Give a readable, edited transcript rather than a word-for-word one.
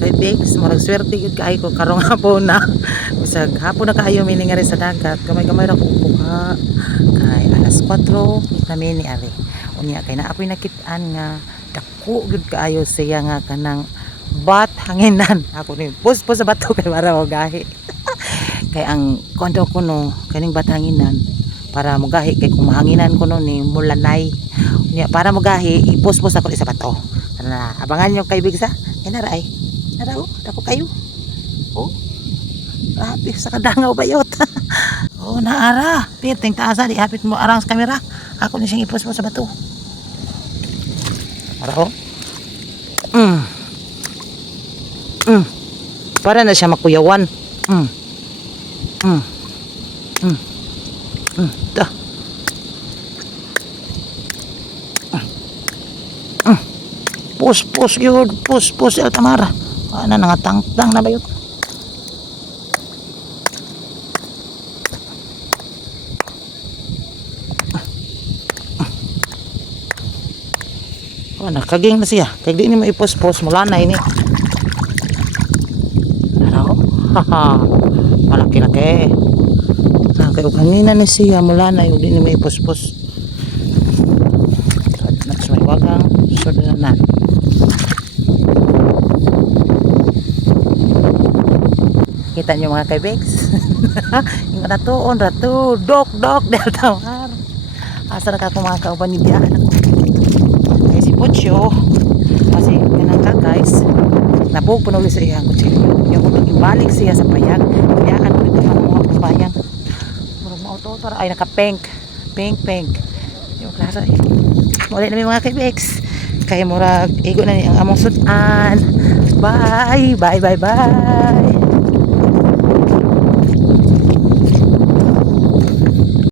kay Bix murag swerte gid kay ko karong hapon na bisag hapon na kaayo mini nga rin sa dagat gamay-gamay ra ko kuha kay alas 4 na mini ari unya kay naapoy nakit-an nga dako gud kaayo siya nga kanang bat hanginan ako ni pus sa bato kay para mo gahi kay ang kondo ko no kaning bat hanginan para mo gahi kay kung mahanginan ko no ni mulanay unya para mo gahi ipus ako sa bato na abangan nyo kay Bigsa inara ay nara dako kayo oh grabe sa kadangaw bayot oh naara piting taasa di hapit mo arang sa kamera ako ni siyang ipos mo sa bato ara oh para na siya makuyawan ta pus yun pus el Tamara ana nga tangtang na bayot nakaging na siya kaya di ni maipos mula na ini ano haha malaki kaya kanina na siya mula na di ni maipos next may wagang sudanan kita nyo mga kaibigs yung ratuon dok delta mar asa na ka mga kauban ni Diyan kaya si Pucho kasi kanang ka guys napugpuno sa iyang kutsilyo yung kung balik siya sa payag kaya ano ito ang mga pambayang murag mautotor ay naka pink yung klaro muli na mga kaibigs kaya murag igo na ang among sudan bye